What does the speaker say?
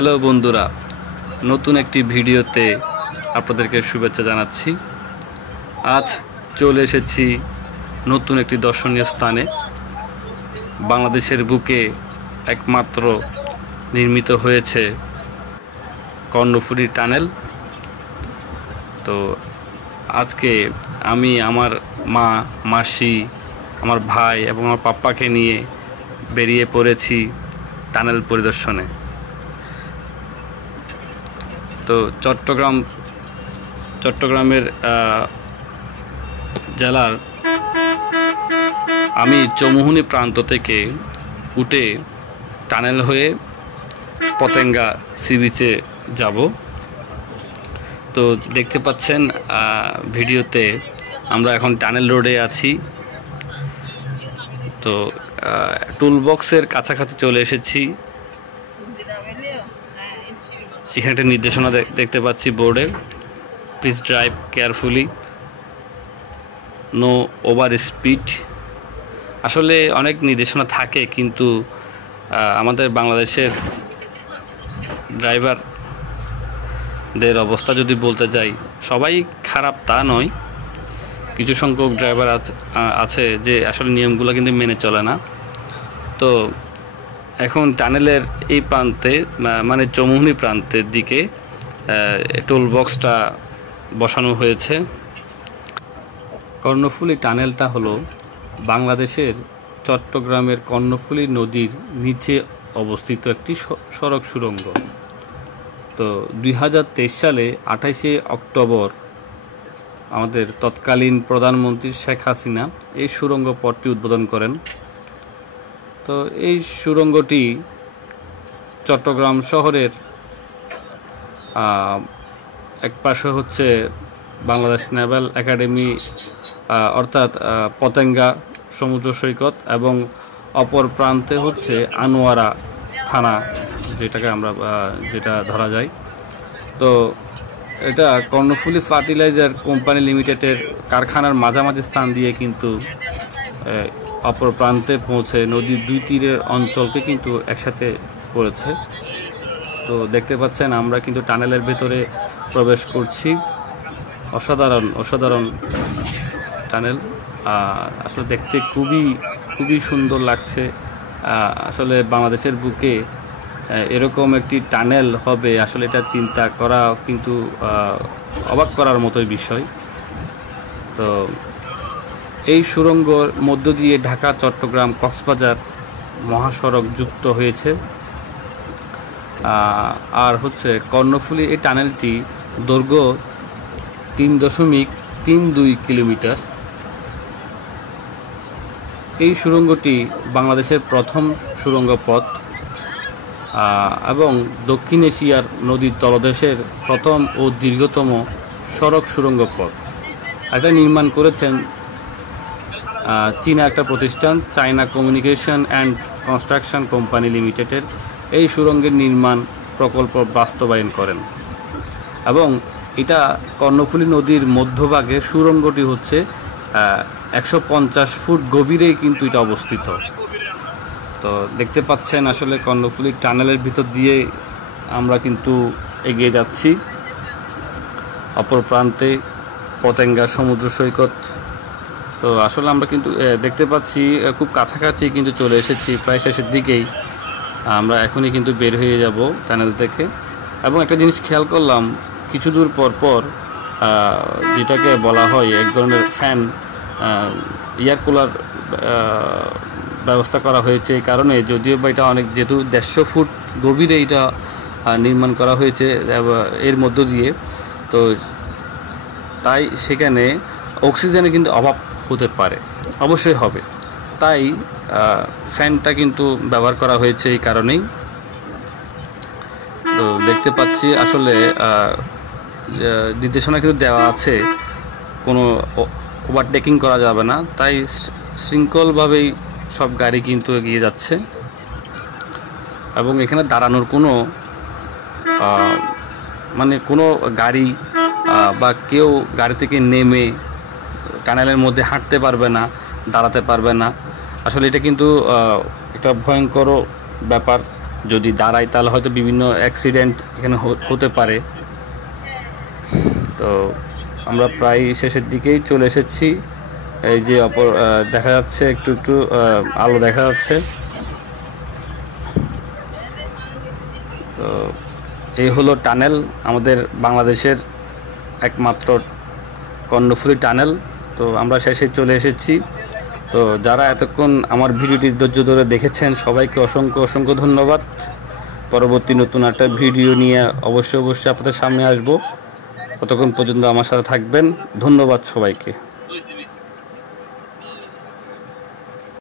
Hello বন্ধুরা, নতুন একটি ভিডিওতে আপনাদেরকে শুভেচ্ছা জানাচ্ছি। আজ চলে এসেছি নতুন একটি দর্শনীয় স্থানে। বাংলাদেশের বুকে একমাত্র নির্মিত হয়েছে কর্ণফুলী টানেল। তো আজকে আমি আমার মা, মাসি, আমার ভাই এবং আমার পাপ্পাকে নিয়ে বেরিয়ে পড়েছি টানেল পরিদর্শনে। তো চট্টগ্রামের জেলার আমি চৌমুহনী প্রান্ত থেকে উঠে টানেল হয়ে পতেঙ্গা সি বিচে যাব। তো দেখতে পাচ্ছেন ভিডিওতে আমরা এখন টানেল রোডে আছি। তো টুলবক্সের কাছাকাছি চলে এসেছি। এখানে একটা নির্দেশনা দেখতে পাচ্ছি বোর্ডে, please drive carefully, no over speed. আসলে অনেক নির্দেশনা থাকে, কিন্তু আমাদের বাংলাদেশের ড্রাইভারদের অবস্থা যদি বলতে যাই, সবাই খারাপ তা নয়। কিছু সংখ্যক ড্রাইভার আছে যে আসলে নিয়মগুলো কিন্তু মেনে চলে না। তো এখন টানেলের এই প্রান্তে, মানে চৌমুহনী প্রান্তের দিকে টোল বক্সটা বসানো হয়েছে। কর্ণফুলী টানেলটা হলো বাংলাদেশের চট্টগ্রামের কর্ণফুলী নদীর নিচে অবস্থিত একটি সড়ক সুড়ঙ্গ। তো 2023 সালে 28শে অক্টোবর আমাদের তৎকালীন প্রধানমন্ত্রী শেখ হাসিনা এই সুড়ঙ্গ পথটি উদ্বোধন করেন। তো এই সুড়ঙ্গটি চট্টগ্রাম শহরের এক পাশে হচ্ছে বাংলাদেশ নেভাল একাডেমি, অর্থাৎ পতেঙ্গা সমুদ্র সৈকত, এবং অপর প্রান্তে হচ্ছে আনোয়ারা থানা, যেটা ধরা যায়। তো এটা কর্ণফুলী ফার্টিলাইজার কোম্পানি লিমিটেডের কারখানার মাঝামাঝি স্থান দিয়ে কিন্তু অপর প্রান্তে পৌঁছে নদীর দুই তীরের অঞ্চলকে কিন্তু একসাথে করেছে। তো দেখতে পাচ্ছেন আমরা কিন্তু টানেলের ভেতরে প্রবেশ করছি। অসাধারণ টানেল, আসলে দেখতে খুবই সুন্দর লাগছে। আসলে বাংলাদেশের বুকে এরকম একটি টানেল হবে, আসলে এটা চিন্তা করা কিন্তু অবাক করার মতোই বিষয়। তো এই সুড়ঙ্গর মধ্য দিয়ে ঢাকা, চট্টগ্রাম, কক্সবাজার মহাসড়ক যুক্ত হয়েছে। আর হচ্ছে কর্ণফুলী এই টানেলটি দৈর্ঘ্য 3.32 কিলোমিটার। এই সুড়ঙ্গটি বাংলাদেশের প্রথম সুড়ঙ্গ পথ এবং দক্ষিণ এশিয়ার নদীর তলদেশের প্রথম ও দীর্ঘতম সড়ক সুড়ঙ্গ পথ। এটা নির্মাণ করেছেন চীনা একটা প্রতিষ্ঠান, China communication and construction company লিমিটেডের এই সুড়ঙ্গের নির্মাণ প্রকল্প বাস্তবায়ন করেন। এবং এটা কর্ণফুলী নদীর মধ্যভাগে সুড়ঙ্গটি হচ্ছে 150 ফুট গভীরেই কিন্তু এটা অবস্থিত। তো দেখতে পাচ্ছেন আসলে কর্ণফুলী টানেলের ভিতর দিয়ে আমরা কিন্তু এগিয়ে যাচ্ছি। অপর প্রান্তে পতেঙ্গা সমুদ্র সৈকত। তো আসলে আমরা কিন্তু দেখতে পাচ্ছি খুব কাছাকাছি কিন্তু চলে এসেছি, প্রায় শেষের দিকেই। আমরা এখনই কিন্তু বের হয়ে যাব টানেল থেকে। এবং একটা জিনিস খেয়াল করলাম, কিছু দূর পর যেটাকে বলা হয় এক ধরনের ফ্যান, এয়ার কুলার ব্যবস্থা করা হয়েছে। এই কারণে, যদিও বা এটা যেহেতু 150 ফুট গভীরে এটা নির্মাণ করা হয়েছে এর মধ্য দিয়ে, তো তাই সেখানে অক্সিজেনের কিন্তু অভাব হতে পারে, অবশ্যই হবে। তাই ফ্যানটা কিন্তু ব্যবহার করা হয়েছে এই কারণেই। তো দেখতে পাচ্ছি আসলে নির্দেশনা কিন্তু দেওয়া আছে, কোনো ওভারটেকিং করা যাবে না। তাই শৃঙ্খলভাবেই সব গাড়ি কিন্তু এগিয়ে যাচ্ছে। এবং এখানে দাঁড়ানোর কোনো গাড়ি বা কেউ গাড়ি থেকে নেমে টানেলের মধ্যে হাঁটতে পারবে না, দাঁড়াতে পারবে না। আসলে এটা কিন্তু একটা ভয়ঙ্কর ব্যাপার। যদি দাঁড়ায় তাহলে হয়তো বিভিন্ন অ্যাক্সিডেন্ট এখানে হতে পারে। তো আমরা প্রায় শেষের দিকেই চলে এসেছি। এই যে দেখা যাচ্ছে একটু একটু আলো দেখা যাচ্ছে। তো এই হলো টানেল, আমাদের বাংলাদেশের একমাত্র কর্ণফুলী টানেল। তো আমরা শেষে চলে এসেছি। তো যারা এতক্ষণ আমার ভিডিওটি ধৈর্য ধরে দেখেছেন সবাইকে অসংখ্য অসংখ্য ধন্যবাদ। পরবর্তী নতুন একটা ভিডিও নিয়ে অবশ্যই আপনাদের সামনে আসব। ততক্ষণ পর্যন্ত আমার সাথে থাকবেন। ধন্যবাদ সবাইকে।